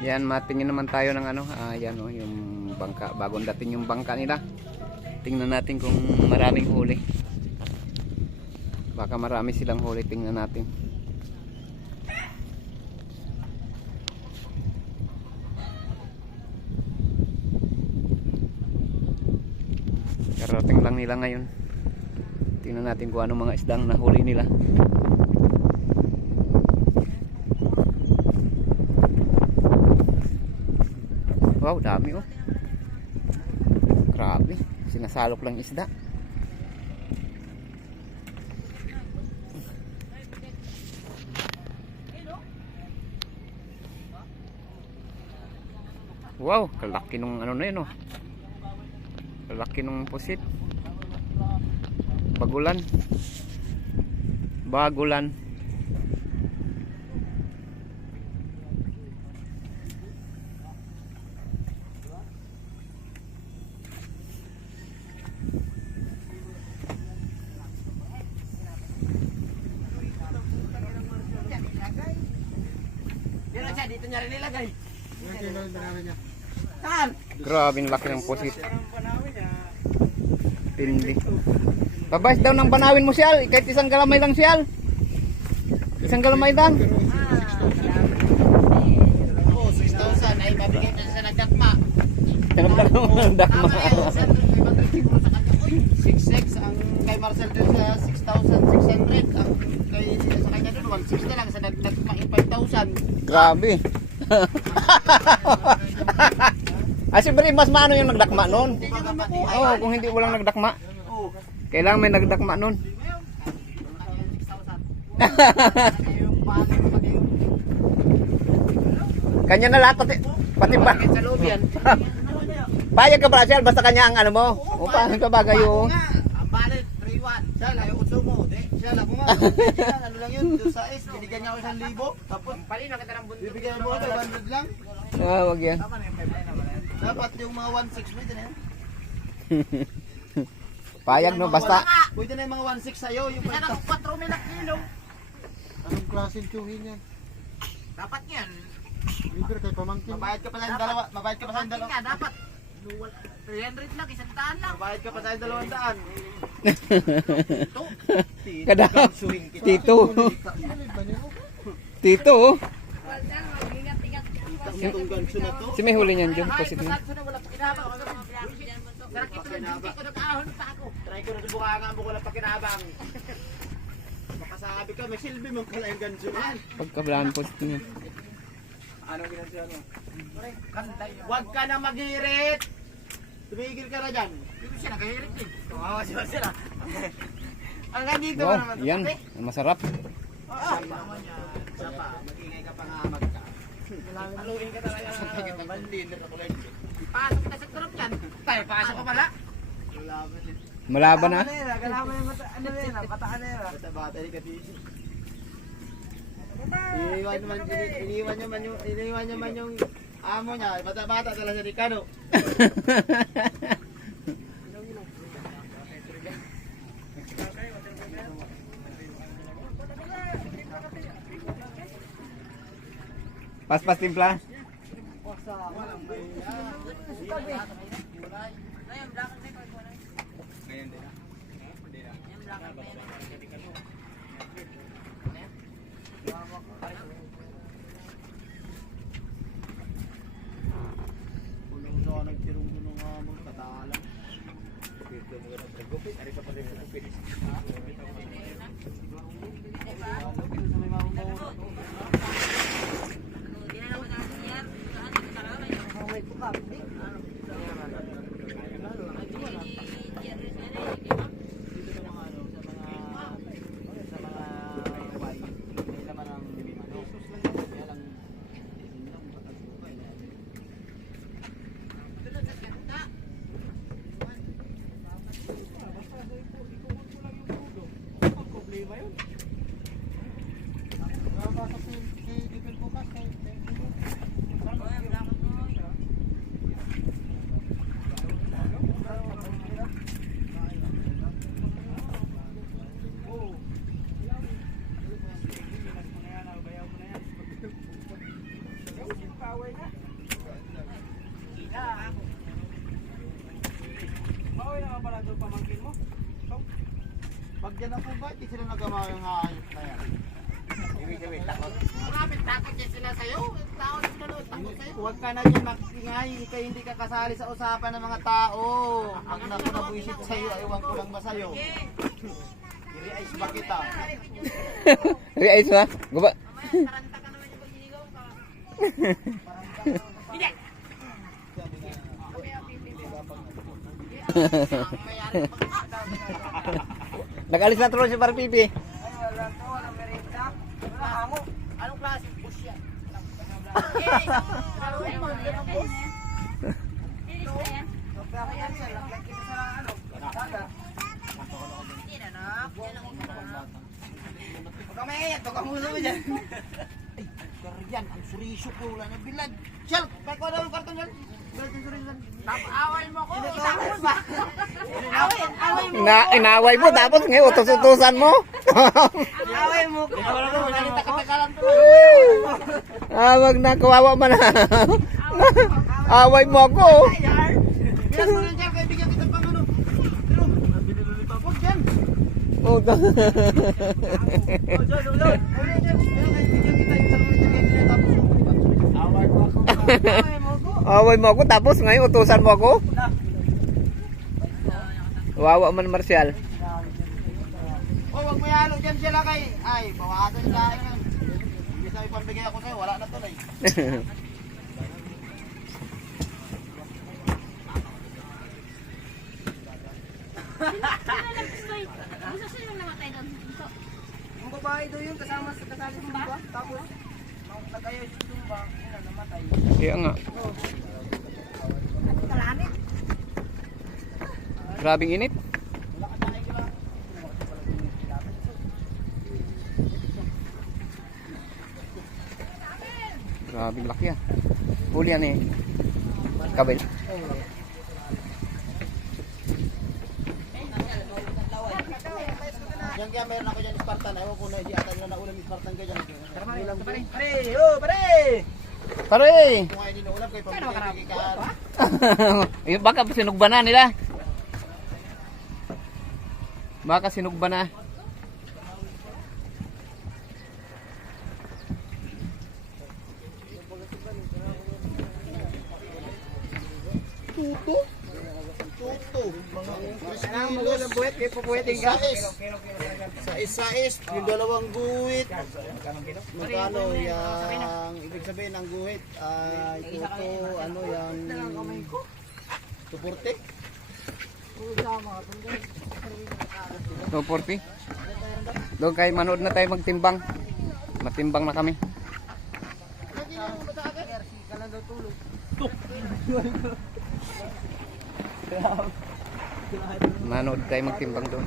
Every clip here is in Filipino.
Yan, matingin naman tayo ng ano, yan o, yung bangka, bagong dating yung bangka nila. Tingnan natin kung maraming huli. Baka marami silang huli, tingnan natin. Karating lang nila ngayon. Tingnan natin kung ano mga isdang nahuli nila. Wow, dami oh. Grabe, sinasalok lang isda. Wow, kalaki nung ano na yun oh. Kalaki nung pusit. Bagulan. Bagulan. Dito niya rin nilagay. Saan? Grabe ang laki ng pusit. Tindi. Babais daw ng banawin mo siyal. Kahit isang galamay lang siyal. Isang galamay lang. Oo, 6,000 ay mabigay niya sa nagdakma. Dakma. 6,600 ang kay Marcel doon sa 6,600. Ang kay sa kanya doon 1,600 na lang sa nagdakma 5,000. Grabe. Siyempre mas maano yung nagdakma noon. Oo, kung hindi walang nagdakma. Kailangan may nagdakma noon. Kanya na lahat pati ba? Sa loob yan. Payag ka ba siya basta kanya ang ano mo? O paano ka ba kayo? Ang balit 3-1. Siya lang yung utso mo. Siya lang kuma. Ano lang yun? Doon sa is. Binigyan niya ako 1,000. Tapos palino kita ng bundok. Bibigyan mo ako 200 lang. Wag yan. Tama na yung pipeline naman. Dapat yung mga 1,600 pwede na yan. Payag no basta. Pwede na yung mga 1,600 sa'yo. Yung 4 na kilo. Anong klaseng tsuhin yan? Dapat yan. Libre kay pamangkin. Mabayad ka pa sa dalawa. Mabayad ka pa sa dalawa. Dapat 300 lang, 100 lang. Mabayad ka pa sa 200. Kada Tito. Tito. Itong ganso na to. Si may huli niyan dyan kasi Wala pa kinabang. Sarap ito ng hindi ko nag-ahon pa ako. Try ko na subukan ang buko ng pakinabang. Makasabi ka, may silbi mong kala yung ganso yan. pagkablaan po niya. Anong ginasya mo? Huwag ka na maghirit! Tumigil ka na dyan. Hindi siya nagahirit din. Kawawa si Marcel ah. Ang ganito Wow, naman. yan. Masarap. Isa pa, mag-ingay ka pa nga magka. Haluin ka talaga ng bandin na kulay. Pasok na sa turap yan. Tayo, pasok ka pala. Malaban na. Galaman yung mata, ano na yun, pataan na yun. Bata-bata ni Katisyo. Iniwan naman yung amo niya. Bata-bata talaga ni Kano. Pas-pas timpla. Kulong na nagtirong mo ng amo, katalang. Ito mo na nagupit, ari ka pa rin nagupit. Away na. Diyan ako ba? Di sila nagawa yung hayop na yan. Wait, takot. Maraming takot yan sila sa'yo. Tao na manood, takot sa'yo. Huwag ka na dyan makingay. Hindi ka kasali sa usapan ng mga tao. Pag nabuisit sa'yo, ewan ko lang ba sa'yo? I-realize ba kita? Reais ba? Guba. Taranta ka naman yung pagliligaw ka. Hindi. Nag-alis na tuloy si Parpipi. Anong klase? Bush yan. Huwag ka maiyat. Huwag ka muna mo dyan. Ay, karyan. Ang surisyo ko. Wala na bilad. Shell! Peko daw yung karton dyan. Bilad yung surisyo. Away mo ko. Tapos ba? Away mo. Inaway mo tapos ngayon utos-utusan mo. Away mo ko. Wala na magsalita ka pagkalan to. Wag na kawawa man. Away mo ako. Bilas mo lang dyan. Kaya bigyan kita pang ano. Pero, biniluli pa. Huwag dyan. Oh, Oh, dyan. Pero kaya bigyan kita yung sarili dyan. Kaya binatapos mo. Away mo ako. Away mo ko. away mo ako tapos ngayon utusan mo ako. Wawa man Marcial. Oh, wag mo ihalo dyan sila kay... Ay, bawasan yung lain yun. Hindi sabi pambigay ako sa'yo. Wala na tuloy. Gusto sino namatay doon? Yung babae doon yun, kasama sa kasali sa Sumba. Tapos, nung nag-ayaw sa Sumba, yun na namatay. Kaya nga. Grabing init. Grabing laki ah. Huli yan eh. Kabel. Diyan kaya meron ako dyan Spartan. Ewan ko na hindi ata nila naulam Spartan ka dyan. Pare! Oh, pare! Pare! Kung nga hindi naulam kayo pambigay kay Kaan. Baka sinugba na nila. Baka sinugba na. Tuto. Mga kilos. buwet, kaya pupuwetin ka. Sais, yung dalawang guhit. Magkano yung ibig sabihin ng guhit? Ay, tuto, ano yung... Tupurtik? 240. Doon kayo manood na tayo magtimbang. Matimbang na kami. Manood tayo magtimbang doon.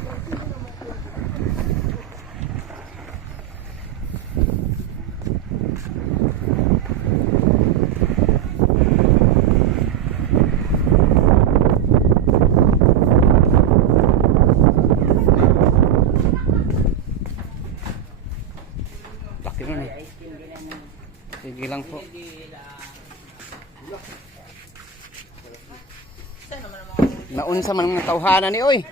Laki nun eh. Sige lang po. Naunsa man nga tawhanan ni oy.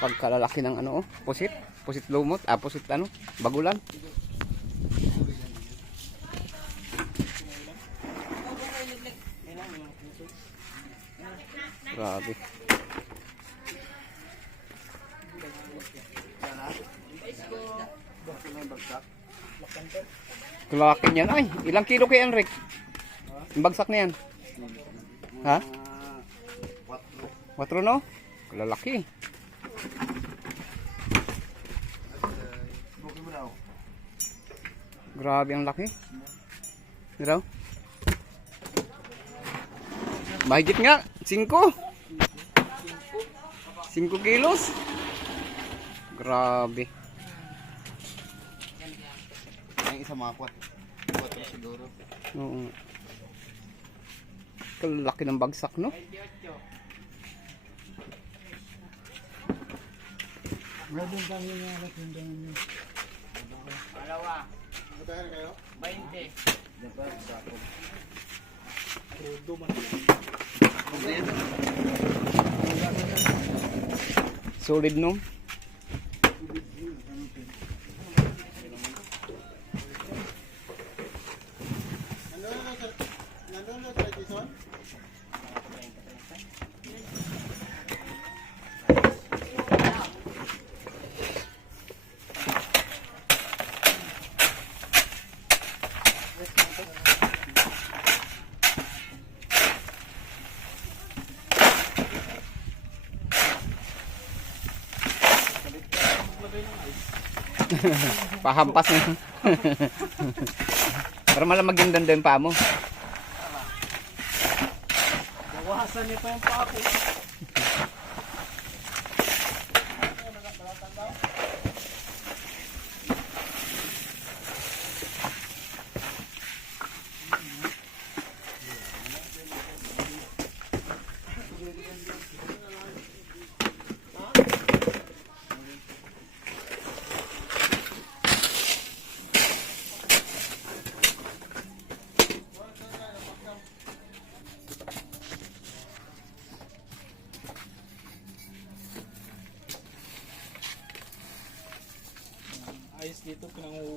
Pagkalalaki ng ano oh, pusit, pusit lumot, pusit ano, bagulan. Grabe. Kalaki niyan ay, ilang kilo kay Enric? Yung bagsak na yan. Ha? 4 no? Lalaki. Grabe ang laki. Dito. Mahigit nga 5. 5 kilos. Grabe. Ang isa mga 4 siguro. Oo. Kalaki ng bagsak no? Dalawa. Magkano kayo? 20. Solid no? Pahampas na. Para malang maging ganda yung paa mo. Bawasan niyo pa yung papo. Ayos dito, pinangu...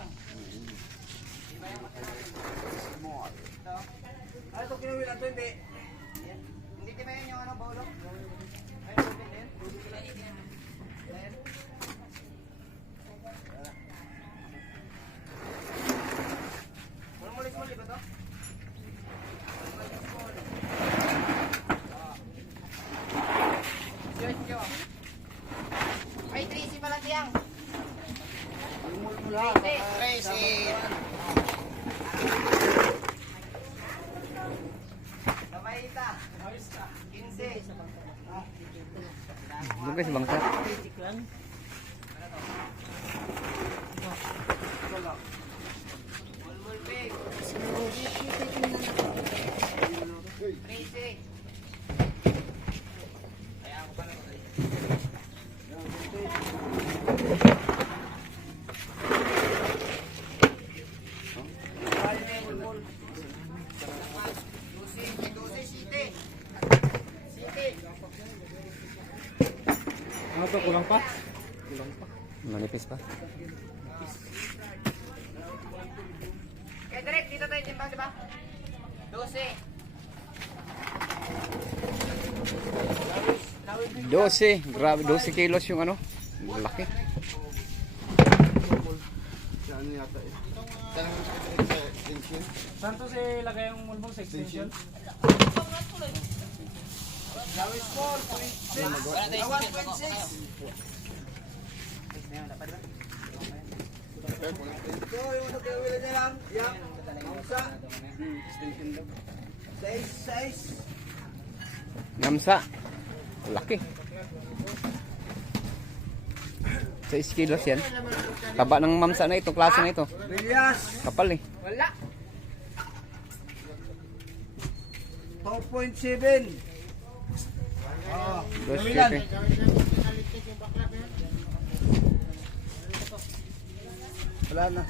Ano ito kinuwilan to, hindi? Hindi timayin yung ano, baulo? Ayun, hindi. Mulis-mulis ba to? Ay, 3 pala tiyang. Tracy! Kamayita! 15! Doon kayo sa bangka. Mulmulpig! Tracy! Ano to, kulang pa? Manipis pa. Kaya direct, dito tayo timbang, di ba? 12. 12. Grabe, 12 kilos yung ano. Malaki. Saan to si lagay yung mulmol sa extension? So, yung ano kinuwilan niya lang, yang, mangsa. Size. Ngamsa. Laki. 6 kilos yan. Taba ng mamsa na ito, klase na ito. Bilyas. Kapal eh. Wala. 2.7. Oh, 2.7. wala na.